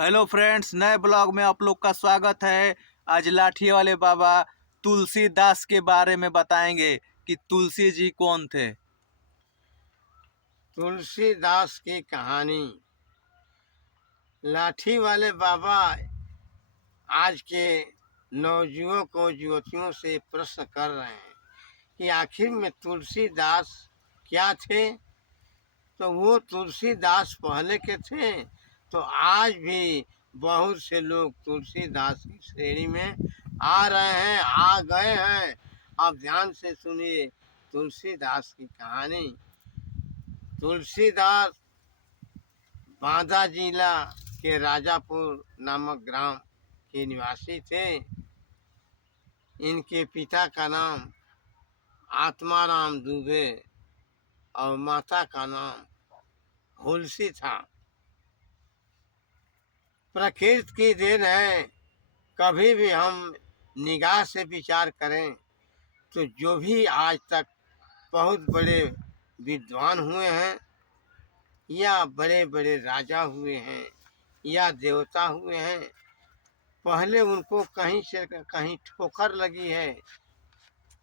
Hello friends, नए blog में आप लोग का स्वागत है। आज लाठी वाले बाबा तुलसीदास के बारे में बताएंगे कि तुलसी जी कौन थे। तुलसीदास की कहानी। लाठी वाले बाबा आज के नवयुवकों युवतियों से प्रश्न कर रहे हैं कि आखिर में तुलसीदास क्या थे। तो वो तुलसीदास पहले के थे, तो आज भी बहुत से लोग तुलसीदास की श्रेणी में आ रहे हैं, आ गए हैं। आप ध्यान से सुनिए तुलसीदास की कहानी। तुलसीदास बांदा जिला के राजापुर नामक ग्राम के निवासी थे। इनके पिता का नाम आत्माराम दुबे और माता का नाम हुलसी था। प्रकृति की देन है। कभी भी हम निगाह से विचार करें तो जो भी आज तक बहुत बड़े विद्वान हुए हैं या बड़े बड़े राजा हुए हैं या देवता हुए हैं, पहले उनको कहीं से कहीं ठोकर लगी है।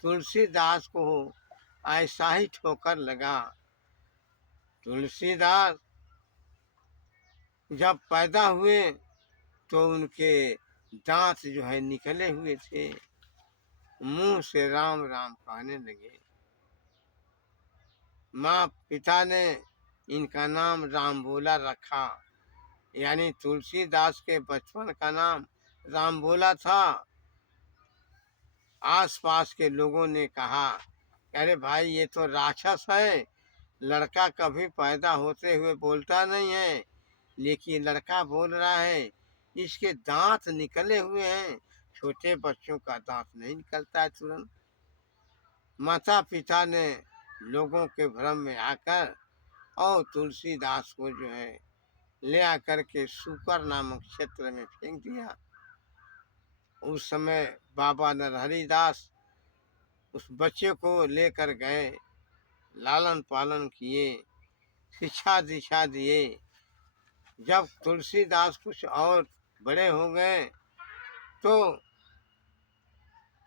तुलसीदास को ऐसा ही ठोकर लगा। तुलसीदास जब पैदा हुए तो उनके दांत जो है निकले हुए थे, मुंह से राम राम कहने लगे। माँ पिता ने इनका नाम राम बोला रखा, यानी तुलसीदास के बचपन का नाम राम बोला था। आसपास के लोगों ने कहा, अरे भाई ये तो राक्षस है, लड़का कभी पैदा होते हुए बोलता नहीं है, लेकिन लड़का बोल रहा है। इसके दांत निकले हुए हैं, छोटे बच्चों का दांत नहीं निकलता है तुरंत। माता पिता ने लोगों के भ्रम में आकर और तुलसीदास को जो है ले आकर के सुकर नामक क्षेत्र में फेंक दिया। उस समय बाबा नरहरि दास उस बच्चे को लेकर गए, लालन पालन किए, शिक्षा दीक्षा दिए। जब तुलसीदास कुछ और बड़े हो गए तो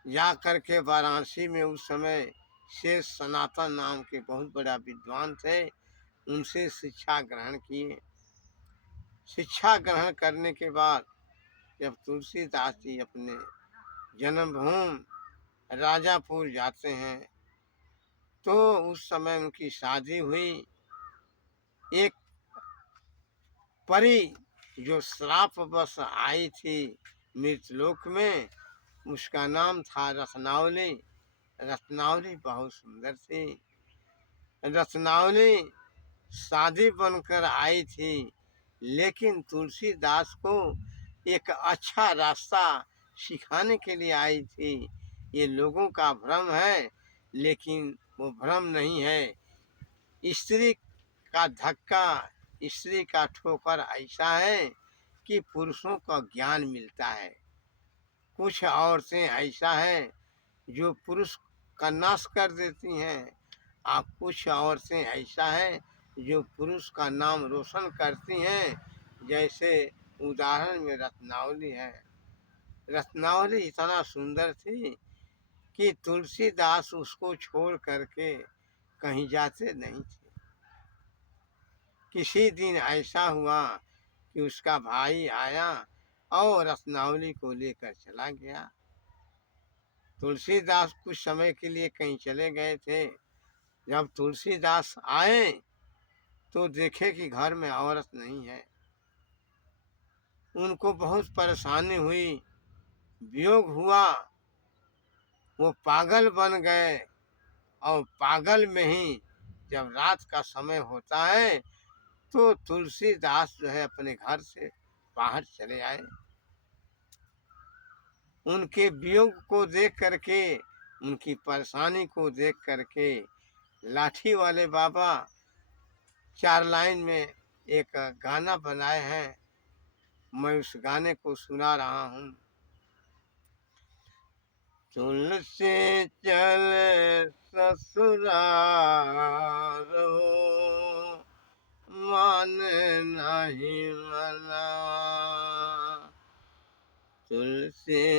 जा कर के वाराणसी में उस समय शेष सनातन नाम के बहुत बड़ा विद्वान थे, उनसे शिक्षा ग्रहण किए। शिक्षा ग्रहण करने के बाद जब तुलसीदास जी अपने जन्मभूमि राजापुर जाते हैं तो उस समय उनकी शादी हुई। एक परी जो श्रापवश आई थी मृतलोक में, उसका नाम था रत्नावली। रत्नावली बहुत सुंदर थी। रत्नावली शादी बनकर आई थी, लेकिन तुलसीदास को एक अच्छा रास्ता सिखाने के लिए आई थी। ये लोगों का भ्रम है, लेकिन वो भ्रम नहीं है। स्त्री का धक्का, स्त्री का ठोकर ऐसा है कि पुरुषों का ज्ञान मिलता है। कुछ औरतें ऐसा है जो पुरुष का नाश कर देती हैं, और कुछ औरतें ऐसा है जो पुरुष का नाम रोशन करती हैं। जैसे उदाहरण में रत्नावली है। रत्नावली इतना सुंदर थी कि तुलसीदास उसको छोड़ करके कहीं जाते नहीं थे। किसी दिन ऐसा हुआ कि उसका भाई आया और रत्नावली को लेकर चला गया। तुलसीदास कुछ समय के लिए कहीं चले गए थे। जब तुलसीदास आए तो देखे कि घर में औरत नहीं है। उनको बहुत परेशानी हुई, वियोग हुआ। वो पागल बन गए और पागल में ही जब रात का समय होता है तो तुलसीदास जो है अपने घर से बाहर चले आए। उनके वियोग को देख करके, उनकी परेशानी को देख करके लाठी वाले बाबा 4 लाइन में एक गाना बनाए हैं। मैं उस गाने को सुना रहा हूँ। तुलसी चल ससुराल हो, मान नहीं मना,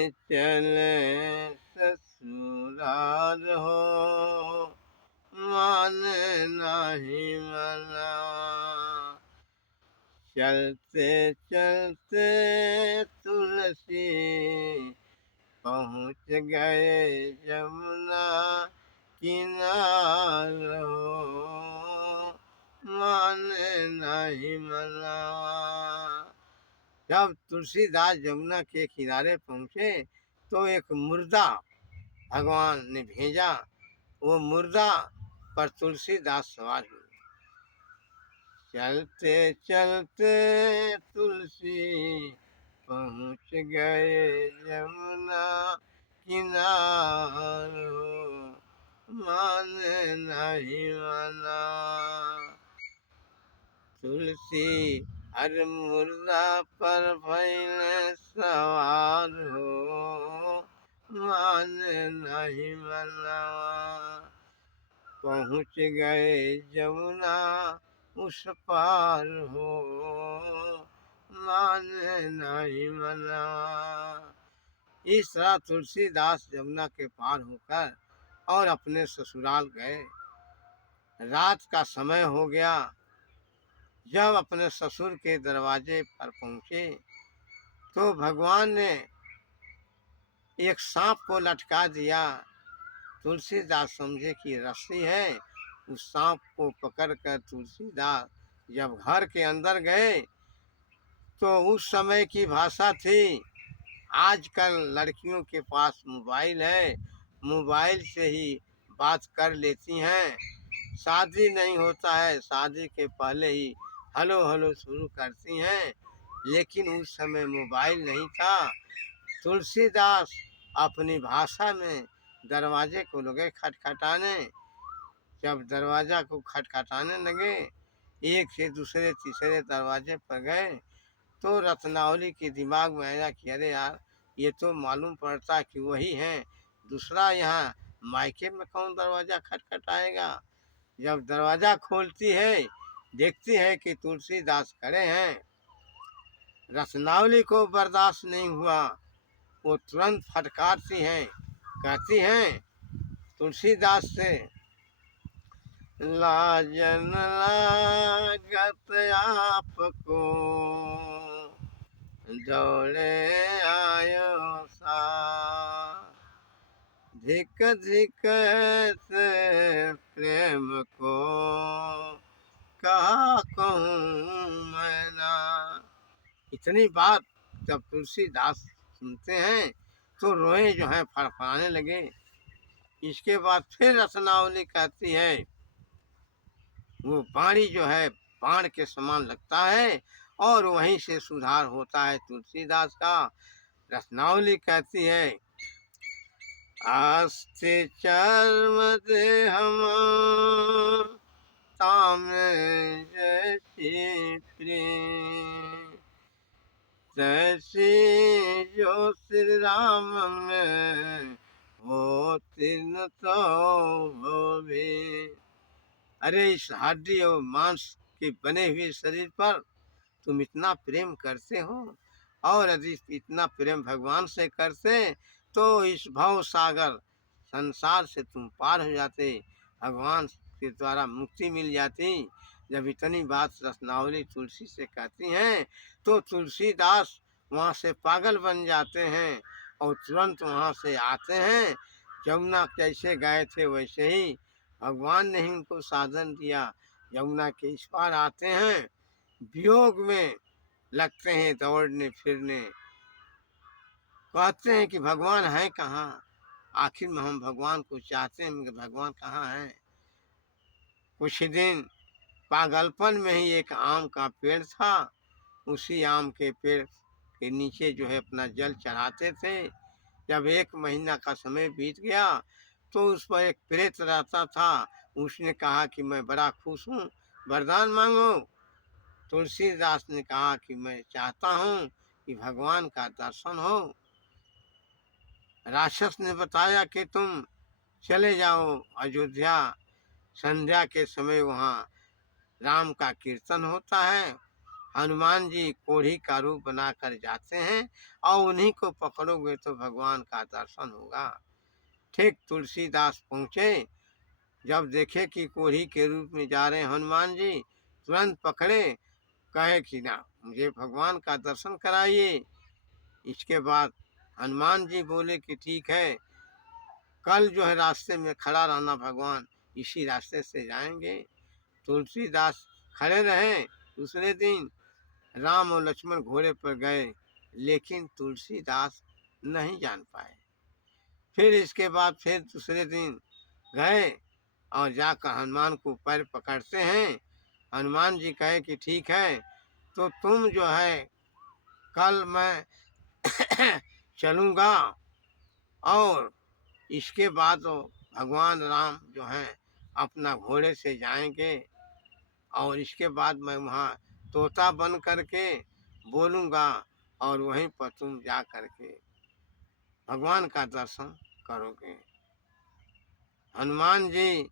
चले ससुराल हो, माने नहीं मना। चलते चलते तुलसी पहुँच गए यमुना किनारो, माने नहीं मना। जब तुलसीदास यमुना के किनारे पहुँचे तो एक मुर्दा भगवान ने भेजा। वो मुर्दा पर तुलसीदास सवार हुए। चलते चलते तुलसी पहुँच गए यमुना किनारो, माने नहीं मना। तुलसी हर मुर्दा पर भइले सवार हो, माने नहीं मना। पहुँच गए यमुना उस पार हो, माने नहीं मना। इस तरह तुलसीदास यमुना के पार होकर और अपने ससुराल गए। रात का समय हो गया। जब अपने ससुर के दरवाजे पर पहुँचे तो भगवान ने एक सांप को लटका दिया। तुलसीदास समझे कि रस्सी है। उस सांप को पकड़कर तुलसीदास जब घर के अंदर गए तो उस समय की भाषा थी, आजकल लड़कियों के पास मोबाइल है, मोबाइल से ही बात कर लेती हैं। शादी नहीं होता है, शादी के पहले ही हेलो हेलो शुरू करती हैं, लेकिन उस समय मोबाइल नहीं था। तुलसीदास अपनी भाषा में दरवाजे को लगे खटखटाने। जब दरवाजा को खटखटाने लगे, एक से दूसरे तीसरे दरवाजे पर गए तो रत्नावली के दिमाग में आया कि अरे यार, ये तो मालूम पड़ता कि वही हैं। दूसरा यहाँ मायके में कौन दरवाज़ा खटखटाएगा। जब दरवाज़ा खोलती है, देखती है कि तुलसीदास खड़े हैं। रत्नावली को बर्दाश्त नहीं हुआ। वो तुरंत फटकारती हैं, कहती हैं तुलसीदास से, लाजन लागत आपको, दौड़े आयो सा, धिक धिक से प्रेम को कहा कहूँ मैं ना। इतनी बात जब तुलसीदास सुनते हैं तो रोए जो है फड़फड़ाने लगे। इसके बाद फिर रत्नावली कहती है, वो बाणी जो है बाण के समान लगता है और वहीं से सुधार होता है तुलसीदास का। रत्नावली कहती है, आस्ते चर्म दे हम तामे जैसी प्रेम, तैसी जो श्री राम में हो तीन तो हो भी। अरे इस हड्डी और मांस के बने हुए शरीर पर तुम इतना प्रेम करते हो, और यदि इतना प्रेम भगवान से करते तो इस भव सागर संसार से तुम पार हो जाते, भगवान के द्वारा मुक्ति मिल जाती। जब इतनी बात रत्नावली तुलसी से कहती हैं तो तुलसीदास वहाँ से पागल बन जाते हैं और तुरंत वहाँ से आते हैं। यमुना कैसे गए थे वैसे ही भगवान ने ही उनको साधन दिया। यमुना के इस पार आते हैं, वियोग में लगते हैं दौड़ने फिरने, कहते हैं कि भगवान है कहाँ। आखिर में हम भगवान को चाहते हैं मगर भगवान कहाँ हैं। कुछ दिन पागलपन में ही एक आम का पेड़ था, उसी आम के पेड़ के नीचे जो है अपना जल चढ़ाते थे। जब 1 महीना का समय बीत गया तो उस पर एक प्रेत रहता था। उसने कहा कि मैं बड़ा खुश हूँ, वरदान मांगो। तुलसीदास ने कहा कि मैं चाहता हूँ कि भगवान का दर्शन हो। राक्षस ने बताया कि तुम चले जाओ अयोध्या, संध्या के समय वहाँ राम का कीर्तन होता है, हनुमान जी कोढ़ी का रूप बनाकर जाते हैं और उन्हीं को पकड़ोगे तो भगवान का दर्शन होगा। ठीक तुलसीदास पहुँचे, जब देखे कि कोढ़ी के रूप में जा रहे हैं हनुमान जी, तुरंत पकड़े, कहे कि ना मुझे भगवान का दर्शन कराइए। इसके बाद हनुमान जी बोले कि ठीक है, कल जो है रास्ते में खड़ा रहना, भगवान इसी रास्ते से जाएंगे। तुलसीदास खड़े रहे। दूसरे दिन राम और लक्ष्मण घोड़े पर गए, लेकिन तुलसीदास नहीं जान पाए। फिर इसके बाद फिर दूसरे दिन गए और जाकर हनुमान को पैर पकड़ते हैं। हनुमान जी कहे कि ठीक है, तो तुम जो है कल मैं चलूँगा और इसके बाद तो भगवान राम जो हैं अपना घोड़े से जाएंगे और इसके बाद मैं वहाँ तोता बन करके बोलूँगा और वहीं पर तुम जा करके भगवान का दर्शन करोगे। हनुमान जी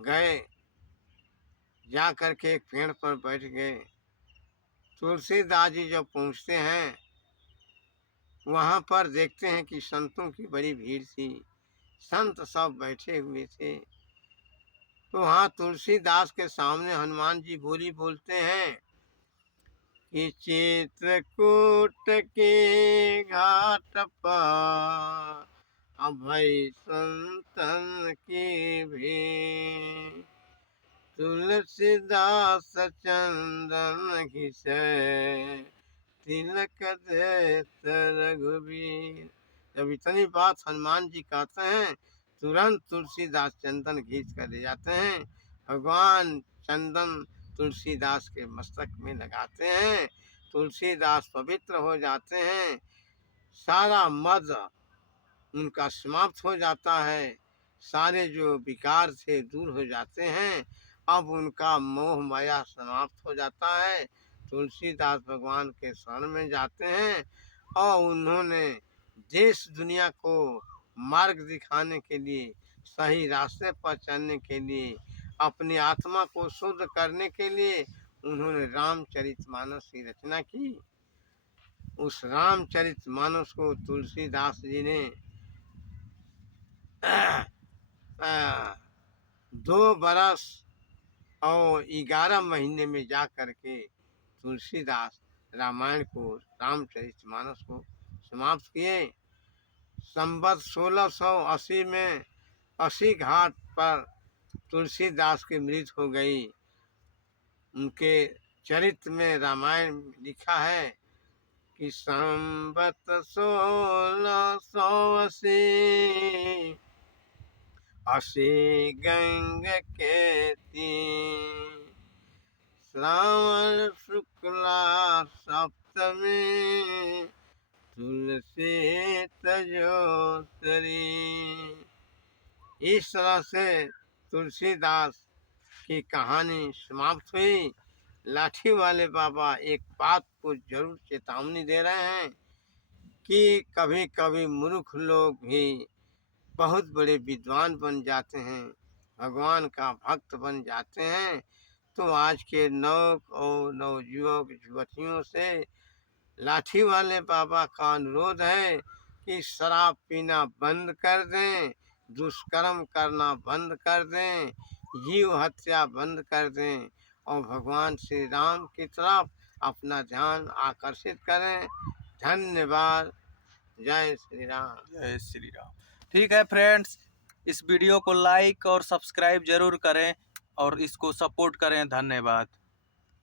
गए, जा करके एक पेड़ पर बैठ गए। तुलसीदास जी जब पहुँचते हैं, वहाँ पर देखते हैं कि संतों की बड़ी भीड़ थी, संत सब बैठे हुए थे। तो वहाँ तुलसीदास के सामने हनुमान जी बोली बोलते हैं कि चित्रकूट के घाट पर अभय संतन की भीड़, तुलसीदास चंदन घिसे तिलक देत रघुबीर। जब इतनी बात हनुमान जी कहते हैं, तुरंत तुलसीदास चंदन खींच कर ले जाते हैं। भगवान चंदन तुलसीदास के मस्तक में लगाते हैं, तुलसीदास पवित्र हो जाते हैं, सारा मद उनका समाप्त हो जाता है, सारे जो विकार थे दूर हो जाते हैं, अब उनका मोह माया समाप्त हो जाता है। तुलसीदास भगवान के शरण में जाते हैं और उन्होंने देश दुनिया को मार्ग दिखाने के लिए, सही रास्ते पर चलने के लिए, अपनी आत्मा को शुद्ध करने के लिए उन्होंने रामचरितमानस की रचना की। उस रामचरितमानस को तुलसीदास जी ने 2 बरस और 11 महीने में जा करके तुलसीदास रामायण को, रामचरितमानस को समाप्त किए। संवत 1680 में 80 घाट पर तुलसीदास की मृत्यु हो गई। उनके चरित्र में रामायण लिखा है कि संवत 1680 असी गंग के तीन, श्रावण शुक्ला सप्तमी, तुलसी तजोतरी। इस तरह से तुलसीदास की कहानी समाप्त हुई। लाठी वाले बाबा एक बात को जरूर चेतावनी दे रहे हैं कि कभी कभी मूर्ख लोग भी बहुत बड़े विद्वान बन जाते हैं, भगवान का भक्त बन जाते हैं। तो आज के नवयुवक युवतियों से लाठी वाले बाबा का अनुरोध है कि शराब पीना बंद कर दें, दुष्कर्म करना बंद कर दें, जीव हत्या बंद कर दें और भगवान श्री राम की तरफ अपना ध्यान आकर्षित करें। धन्यवाद। जय श्री राम। जय श्री राम। ठीक है फ्रेंड्स, इस वीडियो को लाइक और सब्सक्राइब जरूर करें और इसको सपोर्ट करें। धन्यवाद।